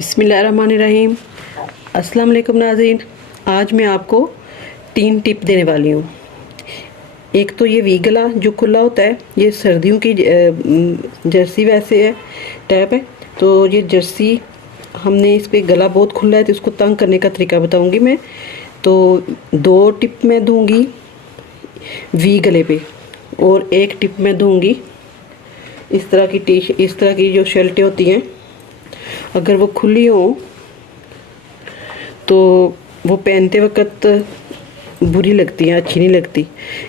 बिस्मिल्लाहिर्रहमानिर्रहीम। अस्सलाम वालेकुम नाज़रीन। आज मैं आपको 3 टिप देने वाली हूँ। एक तो ये वी गला जो खुला होता है, ये सर्दियों की जर्सी वैसे है टैप है। तो ये जर्सी हमने इस पर गला बहुत खुला है तो इसको तंग करने का तरीका बताऊँगी मैं। तो 2 टिप मैं दूँगी वी गले पे और 1 टिप मैं दूँगी इस तरह की जो शर्टें होती हैं, अगर वो खुली हो तो वो पहनते वक्त बुरी लगती है, अच्छी नहीं लगती।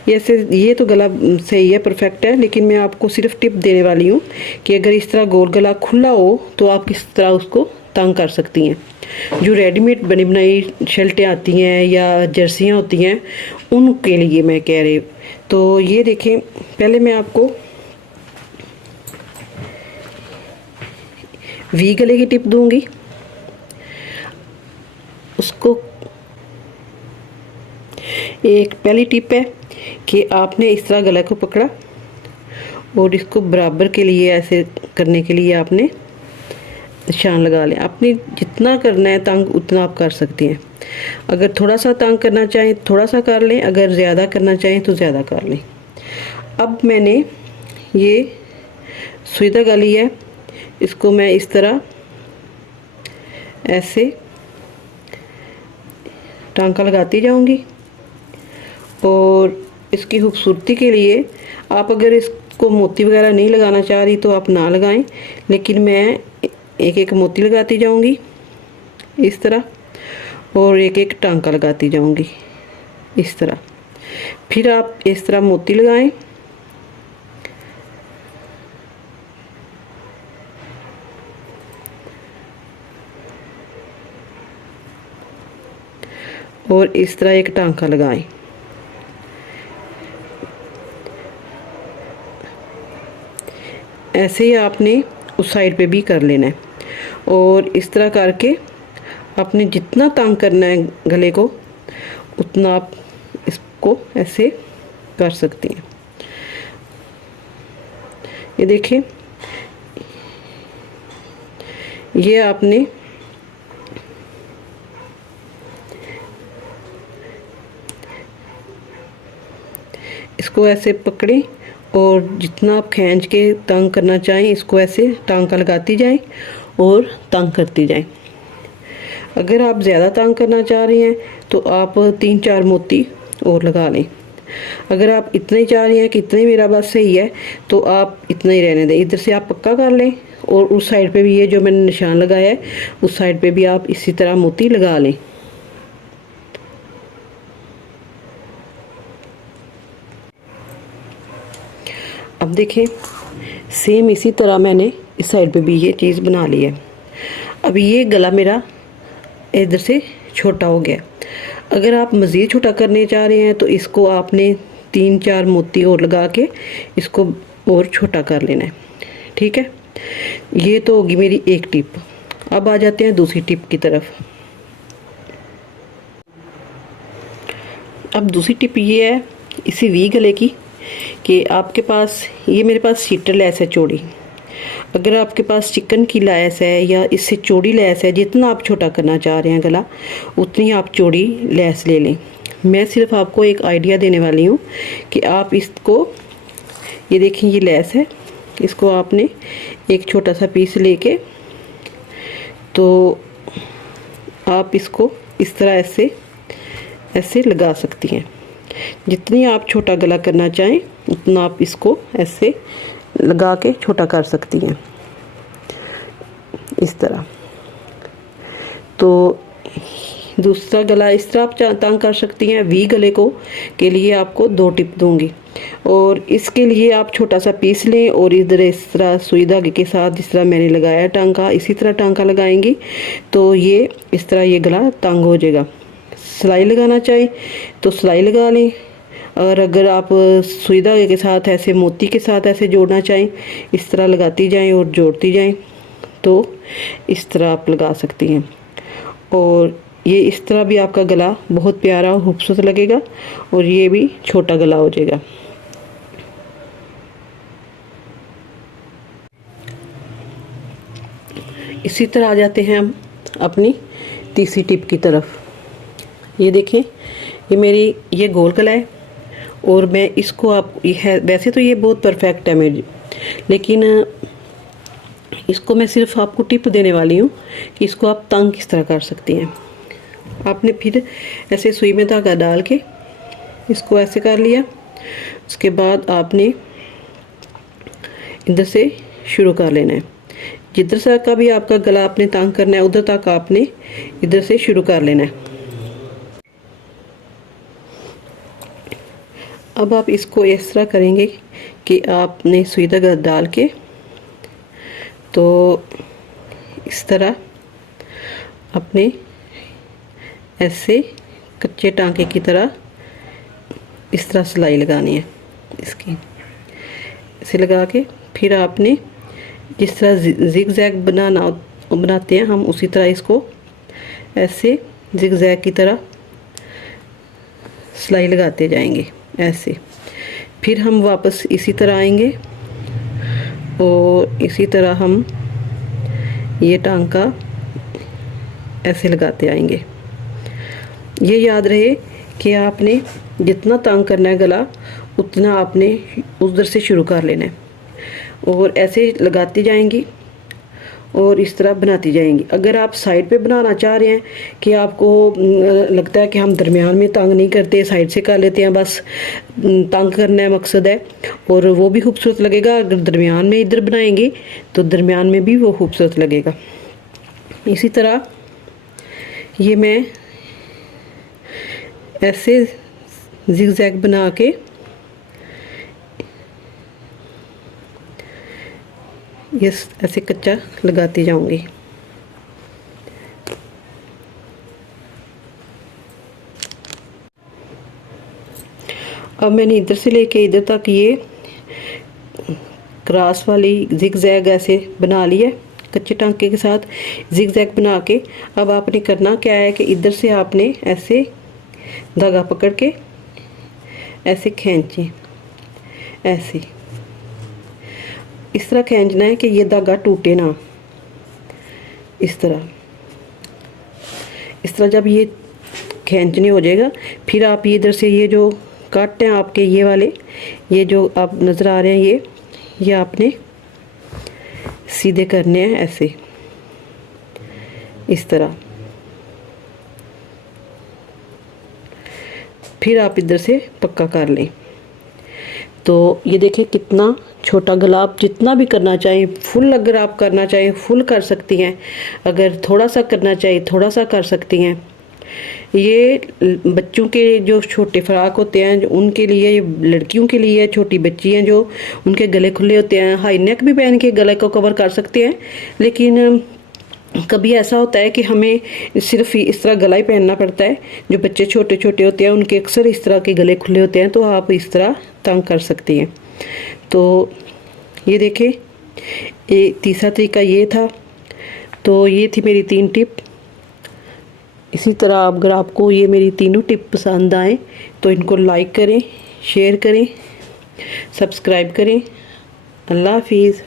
ये तो गला सही है, परफेक्ट है, लेकिन मैं आपको सिर्फ टिप देने वाली हूँ कि अगर इस तरह गोल गला खुला हो तो आप किस तरह उसको तंग कर सकती हैं। जो रेडीमेड बनी बनाई शर्टें आती हैं या जर्सियाँ होती हैं उनके लिए मैं कह रही हूँ। तो ये देखें, पहले मैं आपको वी गले की टिप दूंगी। उसको एक पहली टिप है कि आपने इस तरह गला को पकड़ा और इसको बराबर के लिए ऐसे करने के लिए आपने निशान लगा लें। आपने जितना करना है तंग उतना आप कर सकती हैं। अगर थोड़ा सा तंग करना चाहें थोड़ा सा कर लें, अगर ज़्यादा करना चाहें तो ज़्यादा कर लें। अब मैंने ये सुई धागा लिया है, इसको मैं इस तरह ऐसे टांका लगाती जाऊंगी। और इसकी खूबसूरती के लिए आप अगर इसको मोती वगैरह नहीं लगाना चाह रही तो आप ना लगाएं, लेकिन मैं एक एक मोती लगाती जाऊंगी इस तरह, और एक एक टांका लगाती जाऊंगी इस तरह। फिर आप इस तरह मोती लगाएं और इस तरह एक टांका लगाएं। ऐसे ही आपने उस साइड पे भी कर लेना है। और इस तरह करके आपने जितना तंग करना है गले को उतना आप इसको ऐसे कर सकती हैं। ये देखिए, ये आपने इसको ऐसे पकड़ें और जितना आप खींच के तंग करना चाहें इसको ऐसे टांका लगाती जाएं और तंग करती जाएं। अगर आप ज़्यादा तंग करना चाह रही हैं तो आप 3-4 मोती और लगा लें। अगर आप इतना ही चाह रही हैं कि इतना ही मेरा बस सही है तो आप इतना ही रहने दें। इधर से आप पक्का कर लें और उस साइड पे भी ये जो मैंने निशान लगाया है उस साइड पे भी आप इसी तरह मोती लगा लें। अब देखें, सेम इसी तरह मैंने इस साइड पे भी ये चीज़ बना ली है। अब ये गला मेरा इधर से छोटा हो गया। अगर आप मज़ीद छोटा करने चाह रहे हैं तो इसको आपने 3-4 मोती और लगा के इसको और छोटा कर लेना है। ठीक है, ये तो होगी मेरी एक टिप। अब आ जाते हैं दूसरी टिप की तरफ। अब दूसरी टिप ये है इसी वी गले की कि आपके पास ये मेरे पास सीटर लैस है चौड़ी। अगर आपके पास चिकन की लैस है या इससे चौड़ी लैस है, जितना आप छोटा करना चाह रहे हैं गला उतनी आप चौड़ी लैस ले लें। मैं सिर्फ आपको एक आइडिया देने वाली हूँ कि आप इसको, ये देखें ये लैस है, इसको आपने एक छोटा सा पीस लेके तो आप इसको इस तरह ऐसे ऐसे लगा सकती हैं। जितनी आप छोटा गला करना चाहें उतना आप इसको ऐसे लगा के छोटा कर सकती हैं इस तरह। तो दूसरा गला इस तरह आप तंग कर सकती हैं। वी गले को के लिए आपको 2 टिप दूंगी और इसके लिए आप छोटा सा पीस लें और इधर इस तरह सुई धागे के साथ इस तरह मैंने लगाया टांका, इसी तरह टांका लगाएंगी तो ये इस तरह ये गला तंग हो जाएगा। सिलाई लगाना चाहें तो सिलाई लगा लें, और अगर आप सुई धागे के साथ ऐसे मोती के साथ ऐसे जोड़ना चाहें इस तरह लगाती जाएं और जोड़ती जाएं तो इस तरह आप लगा सकती हैं। और ये इस तरह भी आपका गला बहुत प्यारा और खूबसूरत लगेगा और ये भी छोटा गला हो जाएगा। इसी तरह आ जाते हैं हम अपनी तीसरी टिप की तरफ। ये देखें, ये मेरी ये गोल गला है और मैं इसको आप ये है, वैसे तो ये बहुत परफेक्ट है मेरी, लेकिन इसको मैं सिर्फ आपको टिप देने वाली हूँ कि इसको आप तंग किस तरह कर सकती हैं। आपने फिर ऐसे सुई में धागा डाल के इसको ऐसे कर लिया। उसके बाद आपने इधर से शुरू कर लेना है। जिधर से का भी आपका गला आपने तंग करना है उधर तक आपने इधर से शुरू कर लेना है। अब आप इसको इस तरह करेंगे कि आपने सुई धागा डाल के तो इस तरह अपने ऐसे कच्चे टांके की तरह इस तरह सिलाई लगानी है इसकी। ऐसे लगा के फिर आपने जिस तरह जिग जैग बनाते हैं हम उसी तरह इसको ऐसे जिग जैग की तरह सिलाई लगाते जाएंगे ऐसे। फिर हम वापस इसी तरह आएंगे और इसी तरह हम ये टांका ऐसे लगाते आएंगे। ये याद रहे कि आपने जितना तंग करना है गला उतना आपने उधर से शुरू कर लेना है और ऐसे लगाती जाएंगी और इस तरह बनाती जाएंगी। अगर आप साइड पे बनाना चाह रहे हैं कि आपको लगता है कि हम दरमियान में तंग नहीं करते, साइड से कर लेते हैं, बस तंग करना है मकसद है, और वो भी खूबसूरत लगेगा। अगर दरमियान में इधर बनाएंगे तो दरमियान में भी वो खूबसूरत लगेगा। इसी तरह ये मैं ऐसे जिगजैग बना के ये ऐसे कच्चा लगाती जाऊंगी। अब मैंने इधर से लेके इधर तक ये क्रॉस वाली जिगजैग ऐसे बना ली है कच्चे टांके के साथ। जिगजैग बना के अब आपने करना क्या है कि इधर से आपने ऐसे धागा पकड़ के ऐसे खींचे, ऐसे इस तरह खींचना है कि ये धागा टूटे ना। इस तरह जब ये खींचने हो जाएगा फिर आप ये इधर से ये जो काट हैं आपके ये वाले, ये जो आप नज़र आ रहे हैं ये आपने सीधे करने हैं ऐसे, इस तरह। फिर आप इधर से पक्का कर लें। तो ये देखें कितना छोटा गला। आप जितना भी करना चाहें फुल, अगर आप करना चाहें फुल कर सकती हैं, अगर थोड़ा सा करना चाहिए थोड़ा सा कर सकती हैं। ये बच्चों के जो छोटे फ्रॉक होते हैं उनके लिए, ये लड़कियों के लिए, छोटी बच्ची हैं जो उनके गले खुले होते हैं, हाई नेक भी पहन के गले को कवर कर सकते हैं। लेकिन कभी ऐसा होता है कि हमें सिर्फ इस तरह गला ही पहनना पड़ता है। जो बच्चे छोटे छोटे होते हैं उनके अक्सर इस तरह के गले खुले होते हैं, तो आप इस तरह तंग कर सकती हैं। तो ये देखें, ये तीसरा तरीका ये था। तो ये थी मेरी 3 टिप। इसी तरह अगर आपको ये मेरी तीनों टिप पसंद आए तो इनको लाइक करें, शेयर करें, सब्सक्राइब करें। अल्लाह हाफिज़।